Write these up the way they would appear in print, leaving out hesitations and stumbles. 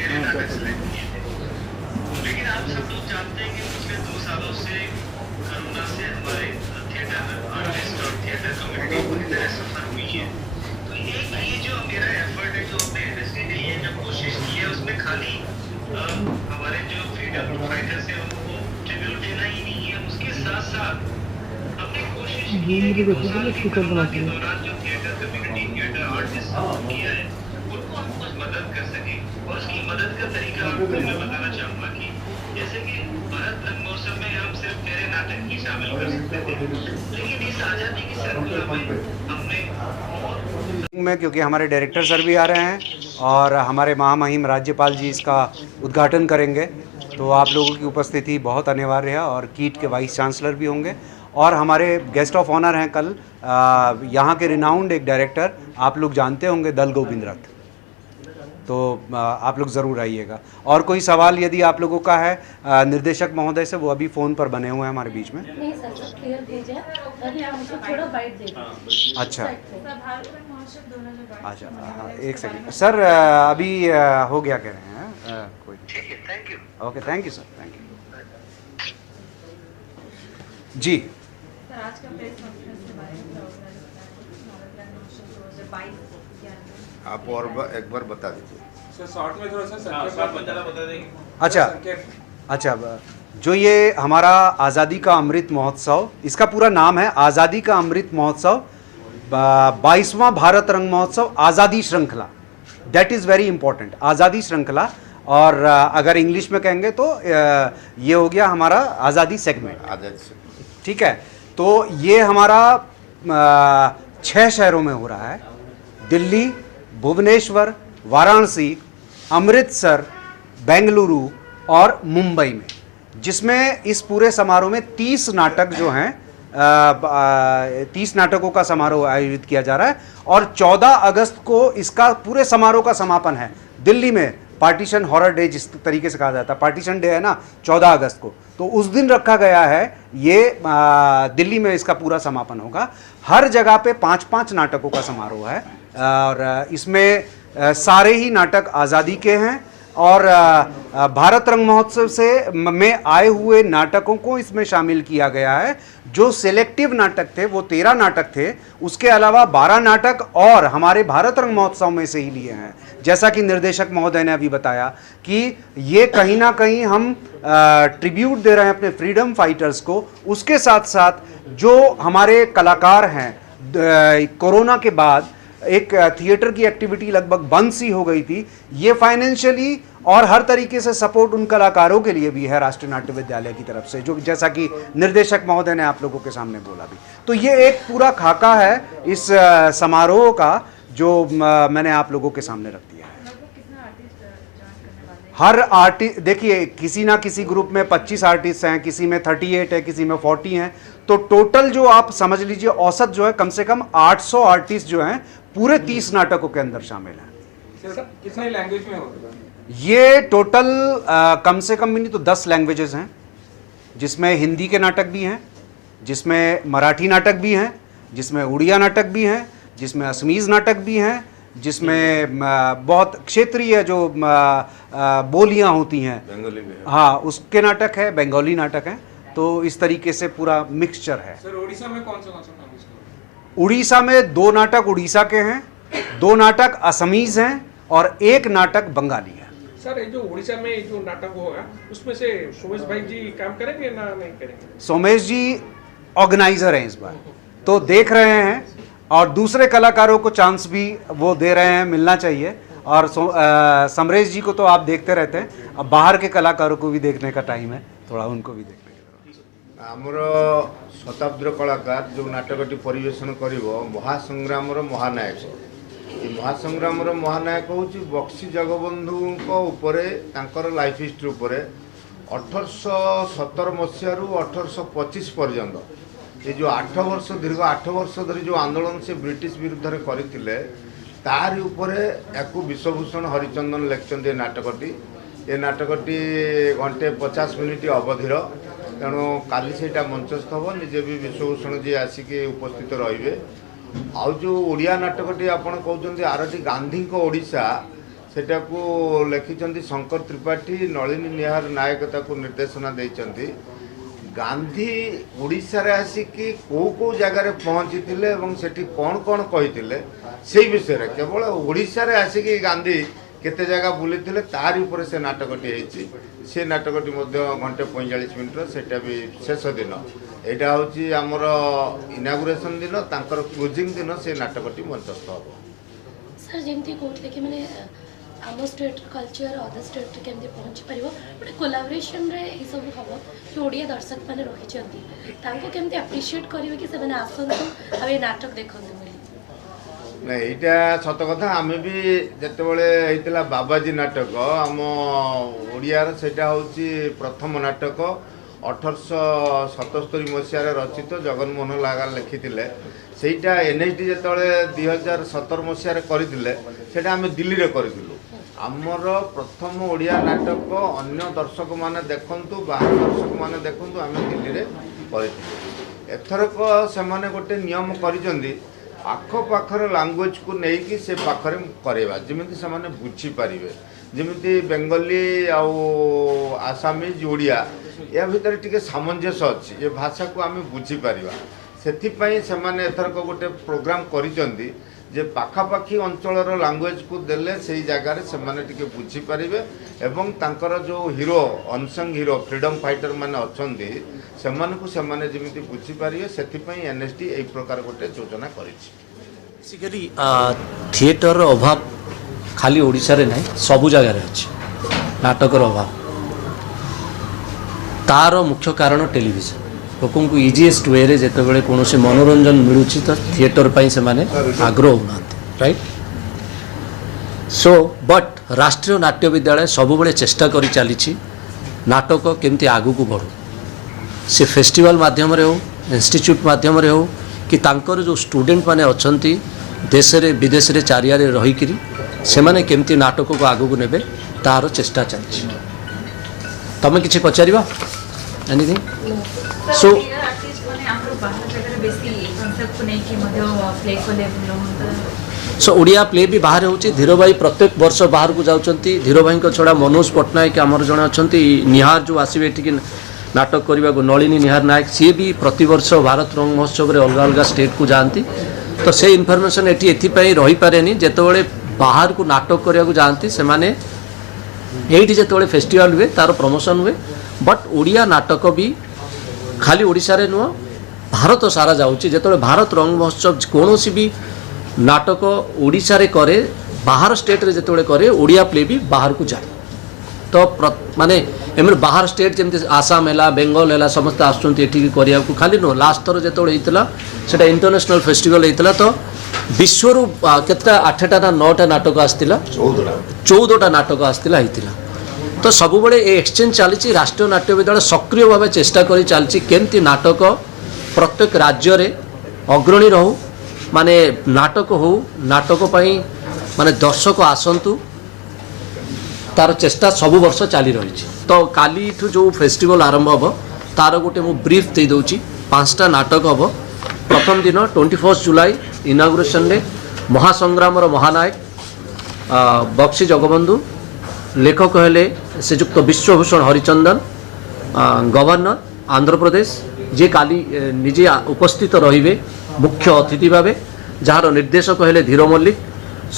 अकेले नाटक सेलेक्ट किए थे। लेकिन आप सब लोग जानते हैं कि पिछले 2 सालों से कोरोना से हमारे थिएटर आर्टिस्ट और थिएटर कम्युनिटी पूरी तरह सफर हुई है। तो ये जो मेरा एफर्ट है, जो अपने इंडस्ट्री ने ये जो कोशिश की है, उसमें खाली हमारे जो फ्रीडम फाइटर्स हैं उनको ट्रिब्यूट देना ही नहीं है, उसके साथ साथ हमने कोशिश की है कि 2 साल की कोरोना के दौरान जो थिएटर कम्युनिटी, थिएटर आर्टिस्ट किया है, उनको हम कुछ मदद कर सके। और उसकी मदद का तरीका आपको मैं बताना चाहूँगा कि जैसे कि भारत रंग महोत्सव में हम सिर्फ तेरे नाटक ही शामिल कर सकते थे, लेकिन इस आज़ादी की श्रृंखला में हमने में, क्योंकि हमारे डायरेक्टर सर भी आ रहे हैं और हमारे महामहिम राज्यपाल जी इसका उद्घाटन करेंगे, तो आप लोगों की उपस्थिति बहुत अनिवार्य है। और कीट के वाइस चांसलर भी होंगे और हमारे गेस्ट ऑफ ऑनर हैं कल यहाँ के रिनाउंड एक डायरेक्टर, आप लोग जानते होंगे, दल गोविंद रथ। तो आप लोग ज़रूर आइएगा। और कोई सवाल यदि आप लोगों का है निर्देशक महोदय से, वो अभी फ़ोन पर बने हुए हैं हमारे बीच में। नहीं सर, क्लियर भेजा है, अभी हम उसको थोड़ा बाइट दे दें। अच्छा अच्छा, हाँ, एक सेकंड सर, अभी हो गया कह रहे हैं, कोई ठीक है। Thank you. Okay, thank you sir, thank you जी। सर, आज का प्रेस कॉन्फ्रेंस के बारे में क्या होगा? भारत रंग महोत्सव 2022 आप और एक बार बता दीजिए सर, शॉर्ट में थोड़ा सा संक्षेप में बता देंगे। अच्छा अच्छा, जो ये हमारा आज़ादी का अमृत महोत्सव, इसका पूरा नाम है आज़ादी का अमृत महोत्सव 22वां भारत रंग महोत्सव आज़ादी श्रृंखला। दैट इज़ वेरी इंपॉर्टेंट, आज़ादी श्रृंखला। और अगर इंग्लिश में कहेंगे तो ये हो गया हमारा आज़ादी सेगमेंट, आजाद से। ठीक है। तो ये हमारा 6 शहरों में हो रहा है, दिल्ली, भुवनेश्वर, वाराणसी, अमृतसर, बेंगलुरु और मुंबई में, जिसमें इस पूरे समारोह में 30 नाटक जो हैं 30 नाटकों का समारोह आयोजित किया जा रहा है। और 14 अगस्त को इसका पूरे समारोह का समापन है दिल्ली में। पार्टीशन हॉरर डे जिस तरीके से कहा जाता है, पार्टीशन डे है ना 14 अगस्त को, तो उस दिन रखा गया है ये दिल्ली में इसका पूरा समापन होगा। हर जगह पे 5-5 नाटकों का समारोह है और इसमें सारे ही नाटक आज़ादी के हैं। और भारत रंग महोत्सव से में आए हुए नाटकों को इसमें शामिल किया गया है। जो सिलेक्टिव नाटक थे वो 13 नाटक थे, उसके अलावा 12 नाटक और हमारे भारत रंग महोत्सव में से ही लिए हैं। जैसा कि निर्देशक महोदय ने अभी बताया कि ये कहीं ना कहीं हम ट्रिब्यूट दे रहे हैं अपने फ्रीडम फाइटर्स को। उसके साथ साथ जो हमारे कलाकार हैं, कोरोना के बाद एक थिएटर की एक्टिविटी लगभग बंद सी हो गई थी, ये फाइनेंशियली और हर तरीके से सपोर्ट उन कलाकारों के लिए भी है राष्ट्रीय नाट्य विद्यालय की तरफ से, जो जैसा कि निर्देशक महोदय ने आप लोगों के सामने बोला भी। तो ये एक पूरा खाका है इस समारोह का जो मैंने आप लोगों के सामने रख दिया है। कितना आर्टिस्ट ज्वाइन करने वाले हैं? हर आर्टिस्ट, देखिए किसी ना किसी ग्रुप में 25 आर्टिस्ट हैं, किसी में 38 है, किसी में 40 हैं। तो टोटल जो आप समझ लीजिए औसत जो है, कम से कम 800 आर्टिस्ट जो हैं पूरे 30 नाटकों के अंदर शामिल हैं। सर, कितने लैंग्वेज में होगा ये टोटल कम से कम नहीं तो 10 लैंग्वेजेस हैं, जिसमें हिंदी के नाटक भी हैं, जिसमें मराठी नाटक भी हैं, जिसमें उड़िया नाटक भी हैं, जिसमें असमीज़ नाटक भी हैं, जिसमें बहुत क्षेत्रीय जो बोलियां होती हैं, बंगाली में है। हाँ उसके नाटक है, बंगाली नाटक है। तो इस तरीके से पूरा मिक्सचर है। सर? उड़ीसा में कौन सा नाटक? उड़ीसा में 2 नाटक उड़ीसा के हैं, 2 नाटक असमीज़ हैं और 1 नाटक बंगाली है। सर, ये जो उड़ीसा में जो नाटक होगा उसमें से सोमेश भाई जी काम करेंगे ना नहीं करेंगे? सोमेश जी ऑर्गेनाइजर हैं इस बार, तो देख रहे हैं और दूसरे कलाकारों को चांस भी वो दे रहे हैं, मिलना चाहिए। और समरेश जी को तो आप देखते रहते हैं, अब बाहर के कलाकारों को भी देखने का टाइम है, थोड़ा उनको भी देखने का। आमर शताब्दी कलाकार जो नाटकटी परिवेशन करिवो महासंग्राम महानायक। ये महासंग्राम महानायक हूँ बक्सी जगबंधु उपरे तांकर लाइफ हिस्ट्री उपरे 1817 मसीह 1825 पर्यंत ये जो 8 वर्ष दीर्घ 8 वर्ष धरी जो आंदोलन से ब्रिटिश विरुद्ध में करते तारी उपरे याकू विश्वभूषण हरिचंदन लिखिं नाटकटी। ये नाटकटी घंटे 50 मिनिट अवधिर, तेणु काली से मंचस्थ हम निजे भी विश्वभूषण जी आसिक उपस्थित रे। आउ जो ओडिया नाटकटी आपड़ कहते आरटी गांधी को ओडिशा सेटा को लिखिं शंकर त्रिपाठी नलिनी निहार नायक ताको निर्देशना देइचंती गांधी ओडिशा रे आसिकी को जगार पहुँची सेठी कौन कौन कही से विषय केवल ओडिशा रे आसिकी गांधी केते जगह बुली तारी ऊपर से नाटकटी होती से नाटकटी घंटे 45 मिनट सेटा भी शेष दिन यहाँ हूँ आमर इनागुरेसन दिन तांकर क्लोजिंग दिन से नाटकटी मंचस्थ हम सर जमती कहते कि मैंने आम स्टेट कल्चर अदर स्टेट केमती पहुँची पार गोटे कोलाबोरेशन रे ये सब हम जो ओडिया दर्शक मैंने रही केमती अप्रिशिएट करेंगे कि से आसतु आ नाटक देखते नहीं यहाँ सत कथा आम भी जितेबाला बाबाजी नाटक आम ओडियार सेटा हूँ प्रथम नाटक 1877 मसीह रचित जगनमोहन लागार लिखिते सेटा एनएचडी जो 2017 मसीह करते आम दिल्ली में करूँ आमर प्रथम ओडिया नाटक अन्य दर्शक माने देखंतु बाहर दर्शक माने देखंतु आम दिल्ली में करते एथरक से गोटे नियम करिसेंती आखपाखर लैंग्वेज को लेकिन से पाखरे करवा जमी से बुझीपारे जमी बेंगली आसामीज ओडिया या भितर टी सामंजस्य अच्छी ये भाषा को आम बुझीपार से एथरक गोटे प्रोग्राम करिसेंती जे पाखापाखी अंचलर लैंग्वेज को देले से जगार से बुझीपारे एवं तांकर जो hero unsung hero freedom fighter माने अछंती सेमाने जमी बुझीपारे से एनएसडी यही प्रकार गोटे योजना बेसिकली थिएटर अभाव खाली ओडिशा रे नहीं सबु जगह अच्छी नाटकर अभाव तार मुख्य कारण टेलीविजन लोकों को इजीएस्ट वे रे जेते बेले कौन से मनोरंजन मिलूँ तो थिएटर पाई से माने आग्रह होना राइट सो बट राष्ट्रीय नाट्य विद्यालय सबुबले चेष्टा करी चली नाटक केमती आगू को बढ़ू से फेस्टिवल माध्यम रे हो इंस्टीट्यूट माध्यम रे हो कि तांकर जो स्टूडेंट माने अछंती देश रे विदेश रे चारियारे रही किरी से माने केमती नाटक को आगू को नेबे तार चेष्टा चली तमे किछि पचारिबा एनीथिंग सो सो ओडिया प्ले भी बाहर होची धीरो भाई प्रत्येक वर्ष बाहर को जाउचंती धीरो भाई को छड़ा मनोज पटनायक आमर जण अछंती निहार जो आसीबे एठी नाटक करने को नलिनी निहार नायक सी भी प्रति वर्ष भारत रंग महोत्सव रे अलग अलग स्टेट को जाती तो से इनफॉरमेशन एटी रही पारे जितेबाला बाहर को नाटक करने को जाती से माने यही जितेबाला फेस्टिवल हुए तार प्रमोशन हुए बट ओडिया नाटक भी खाली ओडिशा रे नुह भारत सारा जाऊँगी जिते भारत रंग महोत्सव कौन भी नाटक ओडिशा रे करे बाहर स्टेट रे जितेबाला करे ओडिया प्ले भी बाहर को जाए तो माने एम बाहर स्टेट जमी आसाम है बेंगल है समस्त आसुँच खाली नुह लास्ट थर जो होता है इंटरनेशनल फेस्टिवल होता तो विश्वर केता 8टा ना 9टा नाटक आसला 14टा नाटक आसला तो सबुबले ये एक्सचेंज चली राष्ट्रीय नाट्य विद्यालय सक्रिय भाव चेष्टा कर चलती केमती नाटक प्रत्येक राज्य रे अग्रणी रहू माने नाटक हो नाटक पाई माने दर्शक आसतु तार चेष्टा सबु वर्ष चली रही तो काली जो फेस्टिवल आरंभ हम तार गोटे मु ब्रीफ दे दूची 5टा नाटक हम प्रथम दिन 21 जुलाई इनागुरेशन रे महासंग्राम महानायक बक्सी जगबंधु लेखक हेले श्रीजुक्त विश्वभूषण हरिचंदन गवर्नर आंध्र प्रदेश जे काली निजे उपस्थित रहिबे मुख्य अतिथि भावे जार निर्देशक हेले धीर मल्लिक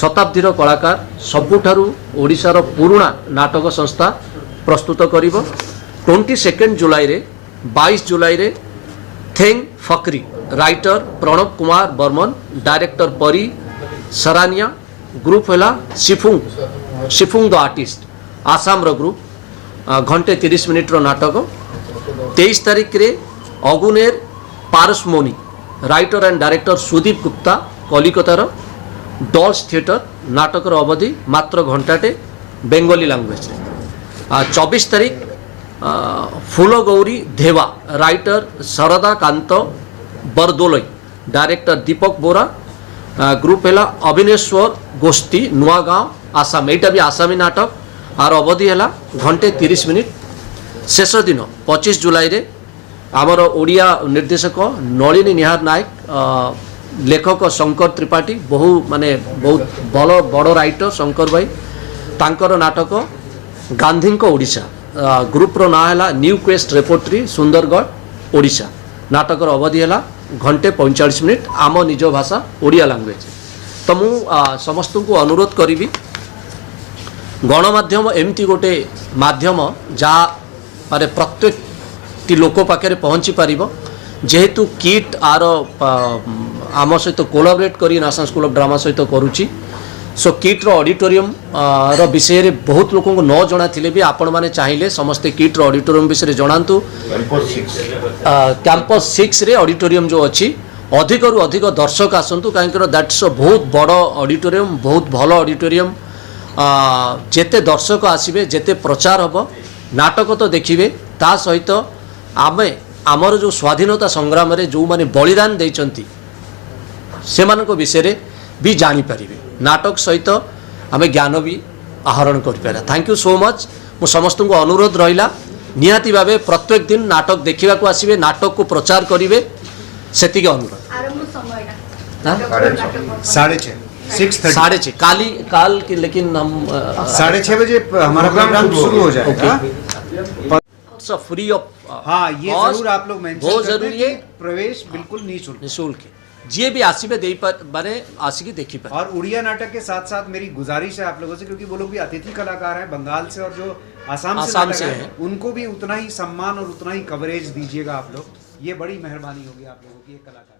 शताब्दीर कलाकार सबुठारु ओडिशार पुराना नाटक संस्था प्रस्तुत करिबो 22 जुलाई रे 22 जुलाई रे Theng Phakri writer Pranab Kumar Barman director Pari Sarania group है सिफुंग द आर्टिस्ट आसाम रो ग्रुप घंटे 30 मिनिट रो नाटक 23 तारीख रे अगुनेर Parasmoni writer and director Sudip Gupta कलिकतार डॉल्स थिएटर नाटकर अवधि मात्र घंटाटे बेंगली लैंग्वेज 24 तारीख फूल गौरी धेवा राइटर शरदा कांत बरदोलई डायरेक्टर दीपक बोरा ग्रुप है अभिनेश्वर गोष्ठी नुआगाँव आसाम यहाँ भी आसामी नाटक आर अवधि है घंटे 30 मिनिट शेष दिन 25 जुलाई रे आमर ओडिया निर्देशक नलिनी निहार नायक लेखक शंकर त्रिपाठी बहु माने बहुत बड़ राइटर शंकर भाई तांकर नाटक गांधी को ओडिशा ग्रुप्र ना है न्यू क्वेस्ट रेपोर्टरी सुंदरगढ़ ओडिशा नाटकर अवधि है घंटे 45 मिनिट आम निज भाषा ओडिया लैंग्वेज। तो मु समस्त को अनुरोध करी गणमाध्यम एमती गोटे माध्यम जहाँ माने प्रत्येक टी लोक पाखे पहुँची पार जेहेतु किट आर आम सहित कोलाबरेट करी नेशनल स्कूल ऑफ ड्रामा सहित करुच्ची। सो किट्र ऑडिटोरियम रो विषय में बहुत लोक न जना थिले भी आपण माने चाहिए समस्ते किट्र ऑडिटोरियम विषय जनातु। कैंपस 6 रे ऑडिटोरियम जो अच्छी अधिक रु अधिक दर्शक आसतु कहीं दैट्स बहुत बड़ ऑडिटोरियम बहुत भल ऑडिटोरियम। जेते दर्शक आसबे जेते प्रचार हम नाटक तो देखिए ता सहित आमे आमर जो स्वाधीनता संग्राम रे जो माने बलिदान देइचंती सेमानक विषय भी जानी पारिबे नाटक सहित आमे ज्ञान भी आहरण कर। Thank you so much. मु समस्त को अनुरोध रहिला निहाती भावे प्रत्येक दिन नाटक देखा को आसबे नाटक को प्रचार करिवे सेतिके अनुरोध। आरंभ समय 6:30 6:30 काल की लेकिन हम 6:30 बजे हमारा प्रोग्राम शुरू हो जाएगा। फ्री ऑफ हाँ ये जरूर आप लोग मेंशन बहुत कर दें जरूरी कि है। प्रवेश बिल्कुल निःशुल्क। निःशुल्क जी भी आसिबे दे माने आसिकी देखी पाए। और उड़िया नाटक के साथ साथ मेरी गुजारिश है आप लोगों से क्योंकि वो लोग भी अतिथि कलाकार हैं बंगाल से और जो आसाम से नाटक हैं उनको भी उतना ही सम्मान और उतना ही कवरेज दीजिएगा आप लोग। ये बड़ी मेहरबानी होगी आप लोगों की एक कलाकार